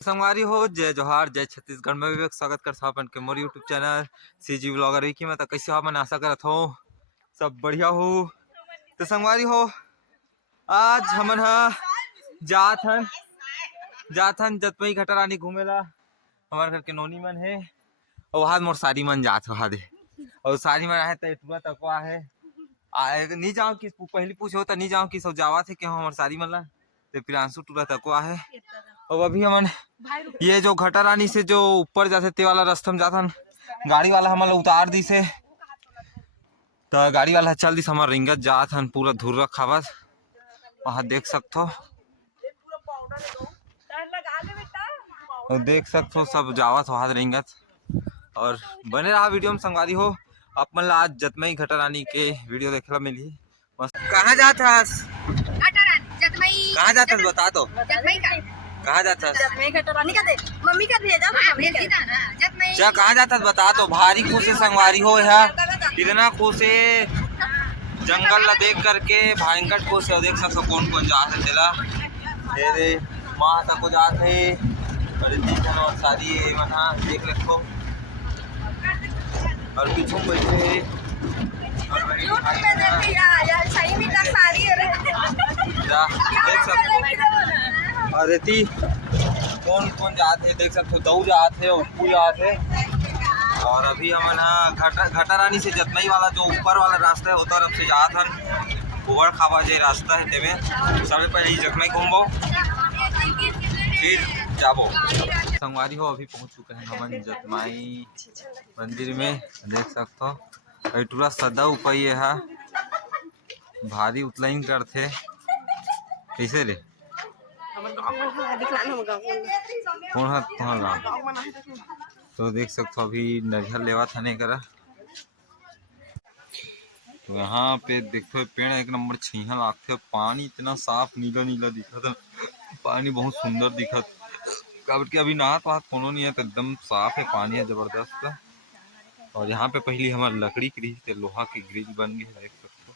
संगवारी हो जय जोहार जय छत्तीसगढ़ में भी स्वागत कर अपन के मोर YouTube channel CG blogger Vicky में। तो कैसे हो, मैं आशा करत हो सब बढ़िया हो। तो संगवारी हो आज हमन जाथन जतमई घटा रानी घूमेला। हमारे घर के नोनी मन है और वहाँ मोर सारी मन जात वहाँ दे और सारी मन आए तो तकवा है आए नहीं जाओ कि पहली पूछो तो नहीं जाओ कि सब जावा थे कि हमारे सारी मन ला तो प्रियांशु टूरा तकवा है। और अभी हमन ये जो घटा रानी से जो ऊपर जाते ते वाला रास्ता में जाथन, गाड़ी वाला हमन उतार दी से तो गाड़ी वाला चल दी हमार रिंगत जात हन पूरा धुर्रा खावत। वहाँ देख सकते हो सब जावत वहाँ रिंगत। और बने रहा वीडियो में संगवारी हो आप मन ला आज जतमई घटा रानी के वीडियो देखला मिली। मस्त कहाँ जात हस? कहाँ जात हस बता तो कहाँ जाता है? मम्मी का भेजा क्या कहाँ जाता है बता तो। भारी खुशी संगवारी हो यहाँ कितना खुशी जंगल ला देख करके भयंकर खुश है। देख सकते कौन कौन जात है तेला तेरे माँ तक को जात है और सारी मना देख रखो और पीछे बैठे देख सकते। अरे ती कौन कौन जाते हैं देख सकते हो, दऊ जाते हैं उपू जाते हैं। और अभी हम घटा रानी से जतमई वाला जो ऊपर वाला रास्ता है वो तरफ से जात हन उबड़ खाबा जो रास्ता है तेमे सबसे पहले जतमई घूमबो फिर जाबो। संगवारी हो अभी पहुंच चुके हैं हम जतमई मंदिर में। देख सकते हो टूरा सदा उपई है भारी उतलाइन करते कैसे रे कौन है तुम्हारा तो देख सकते हो अभी नजर लेवा थाने करा। तो यहाँ पे देखते पेड़ एक नंबर छीहा लागते पानी इतना साफ नीला नीला दिखत पानी बहुत सुंदर दिखत काबर अभी नहात वहात कोनो नहीं है तो एकदम साफ है पानी है जबरदस्त। और यहाँ पे पहली हमारे लकड़ी की रही थे लोहा की ग्रिल बन गई देख सकते हो।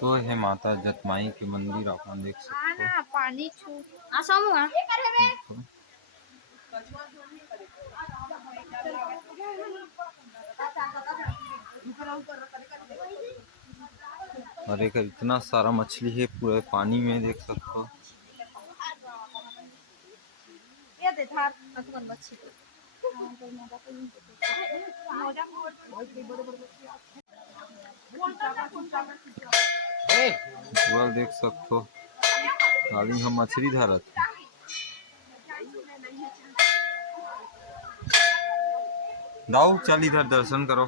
तो है माता जतमाई के मंदिर अपन देख सकते हो पानी और एक इतना सारा मछली है पूरे पानी में देख सकते हो। देख सकते हो खाली हम मछली धरत दाऊ चल इधर दर्शन करो।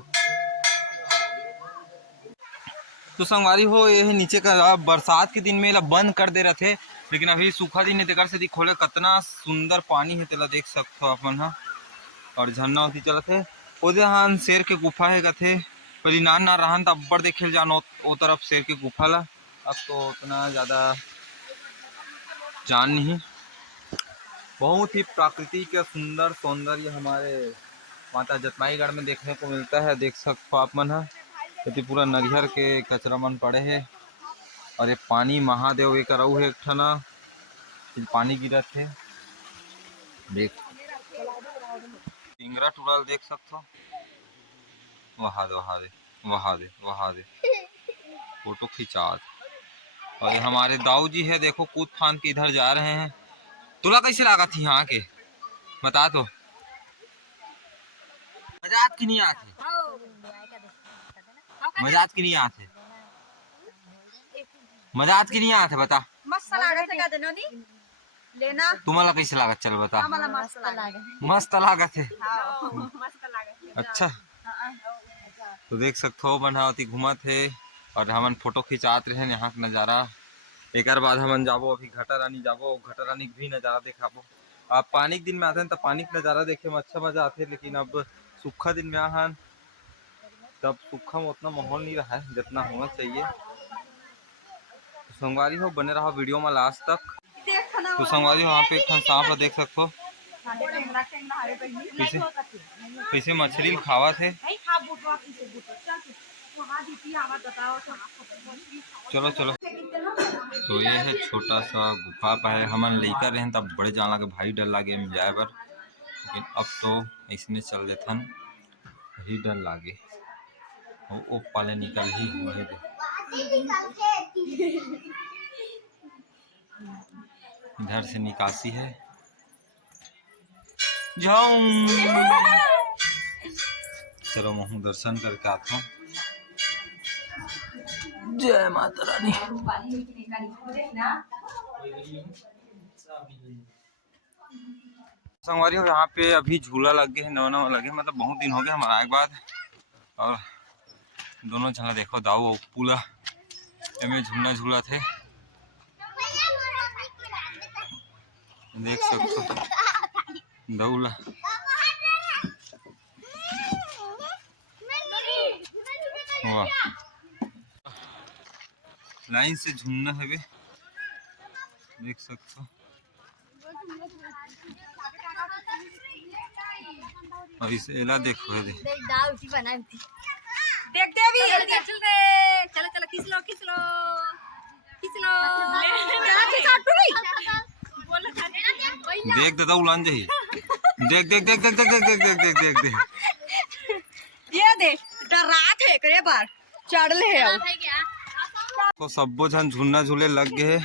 तो संगवारी हो ये नीचे का बरसात के दिन में ला बंद कर दे रहे थे लेकिन अभी सूखा दिन है तेकर से खोले कितना सुंदर पानी है तेला देख सकते हो अपन हा। और झरना होती चलत है ओदे शेर के गुफा है कथे पहले ना रहन तो अब्बड़ देखे जानो वो तरफ शेर के गुफा ला। अब तो उतना ज़्यादा जान नहीं। बहुत ही प्राकृतिक सुंदर सौंदर्य हमारे माता जतमाईगढ़ में देखने को मिलता है। देख सकते हो आप मन है यदि पूरा नरियर के कचरा मन पड़े है और ये पानी महादेव एक करऊ है एक ठना पानी गिरत है देख टिंगरा टूरल देख सकते हो वहा दे फोटो खिंचात। और ये हमारे दाऊ जी है देखो कूद फांद के इधर जा रहे हैं। तुला कैसे लगा थी यहाँ के बता तो मजाक की नहीं आते मजाक की नहीं आते मजाक की नहीं आते बता लेना तुम्हारा कैसे लागत चल बता मस्त लागत है अच्छा। तो देख सकते हो बनावती घूमत है और हमन फोटो खिंचात रहे यहाँ का नज़ारा। एक बाद हमन जाबो अभी घटा रानी जाबो घटा रानी भी नज़ारा दिखाबो। आप पानी के दिन में आते हैं तो पानी का नज़ारा देखे में अच्छा मजा आते लेकिन अब सूखा दिन में आहन तब सूखा में उतना माहौल नहीं रहा है जितना होना चाहिए। तो संगवारी हो बने रहा वीडियो में लास्ट तक। तो संगवारी हो वहाँ पे एक सांप देख सकते हो कैसे मछली खावा थे चलो चलो। तो ये है छोटा सा गुफा है, हमन लइका रहे तब बड़े जान लगे भाई डर लागे में जाए बर, लेकिन अब तो इसमें चल देथन ही डर लागे। ओ पाले निकल ही हुए दे। इधर से निकासी है, जाऊं चलो महू दर्शन करके आता हूँ। जय माता रानी। संगवारी हो यहाँ पे अभी झूला लग गए, नवा लगे, मतलब बहुत दिन हो गए हमारा एक बाद। और दोनों झला देखो दाऊ और पूला में झूला झूला थे, देख सकते दौला लाइन से झूलना है बे, देख सकते हो। और इसे एला देखो है दे देखते अभी चल दे, चलो चलो खींच लो खींच लो खींच लो। देख दादा उड़ान जाही, देख देख देख देख देख देख देख देख देख देख देख ये दे डरात है करे बार चढ़ ले है। तो सबो झन झूलना झूले लग गए।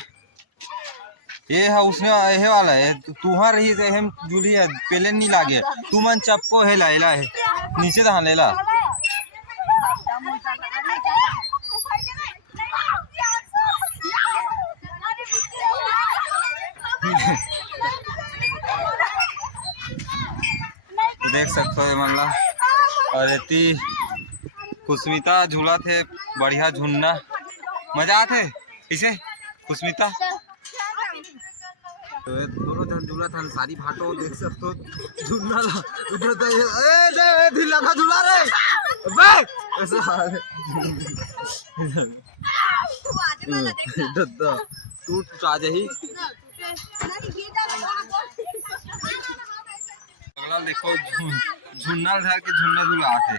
ये है उसने ये वाला है तुहार रही से हम झूली है पहले नहीं लागे तू मन चपको है लाइला है नीचे दहान लेला। तो देख सकते हो मतलब और इतनी खुशमिता झूला थे, बढ़िया झूलना मजा आते इसे खुशमिता। तो दोनों जन झूला था सारी भाटो देख सकते हो झूलना उधर तो ए ढीला का झूला रे बे ऐसा दद्दा टूट आ जाही। अगला देखो झूलना धर के झूलना झूला आते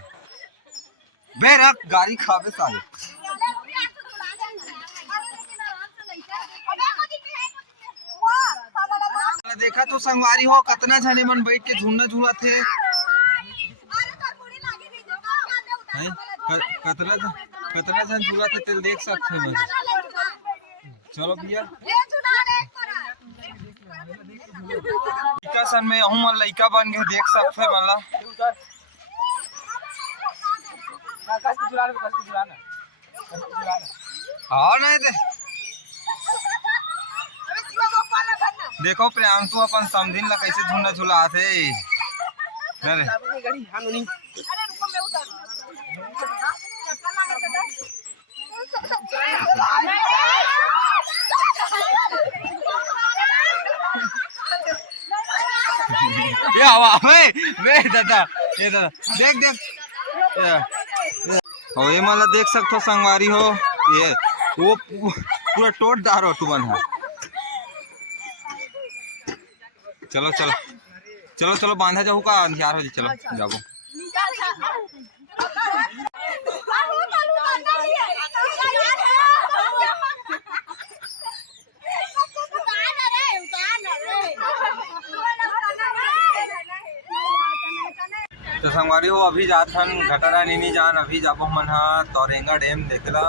बे रख गाड़ी खावे सारे। देखा तो संगवारी हो कितना झने मन बैठ के झूलना झूला थे, कितना जन झूला थे तेल देख सकते हो। चलो भैया सन में यहूं मन लइका बन गए देख सकते मला। हाँ नहीं दे देखो प्रियांशु अपन समझिन ला कैसे झूलना झूला आथे। ये हवा वे दादा ये दादा देख देख और ये मला देख सकते हो संगवारी हो ये वो पूरा टोट दार हो तुमन है। चलो चलो चलो चलो बांधा जाऊ का अंधियार हो चलो जाओ। तो संगवारी हो अभी जाथन घटरा नीनी जान अभी जाबो मन हा तोरेंगा डैम देखला।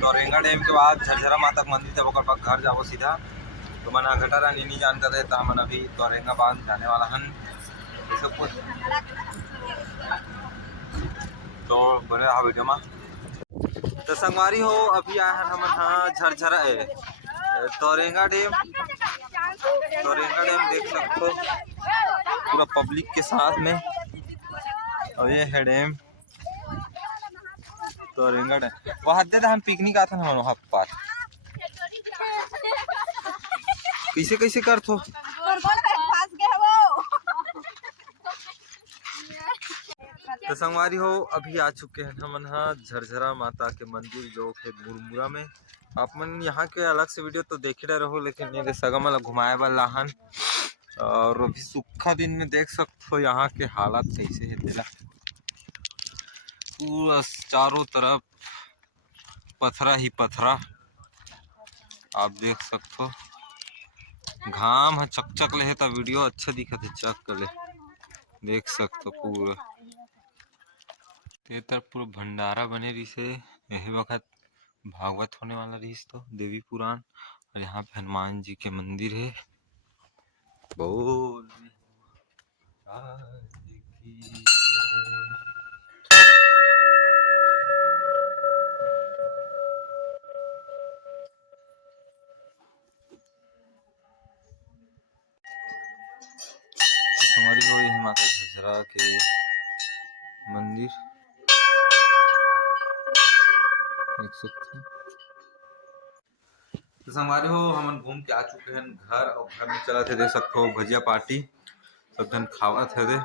तोरेंगा डैम के बाद झरझरा माता मंदिर जब ओकर घर जाबो सीधा तो मन घटरा नीनी जान कर रहे तो मन अभी तोरेंगा बांध जाने वाला हन सब कुछ। तो बने रहा वीडियो में। तो संगवारी हो अभी आया है हम झरझरा तोरेंगा डैम। तोरेंगा डैम देख सकते हो पूरा पब्लिक के साथ में। और ये है डैम तोरेंगा डैम। वहाँ दे हम पिकनिक आते हैं वहाँ पास कैसे कैसे कर थो। तो संगवारी हो अभी आ चुके हैं हम झरझरा माता के मंदिर जो है मुरमुरा में। आप मन यहाँ के अलग से वीडियो तो देख ही रहो लेकिन ये सगम वाला घुमाए वाला हन। और अभी सूखा दिन में देख सकते हो यहाँ के हालात कैसे है तेरा पूरा चारों तरफ पथरा ही पथरा आप देख सकते हो। घाम है चकचक ले तो वीडियो अच्छा दिखत है चक ले देख सकते हो पूरा ते तरफ पूरा भंडारा बने रही से यही वक्त भागवत होने वाला रही तो देवी पुराण और यहाँ पे हनुमान जी के मंदिर है। बोल हमारी वही माता झझरा के मंदिर देख सकते हैं। तो हमारे हो हम घूम के आ चुके हैं घर और घर में चला थे देख सकते हो भजिया पार्टी सब जन खावा थे दे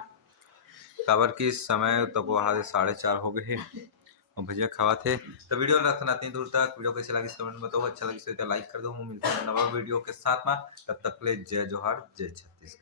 काबर की समय तब वहाँ 4:30 हो गए और भजिया खावा थे। तो वीडियो रखना इतनी दूर तक वीडियो कैसे लगी कमेंट में बताओ अच्छा लगी तो लाइक कर दो। मिलते हैं नवा वीडियो के साथ में तब तक ले जय जोहार जय छत्तीसगढ़।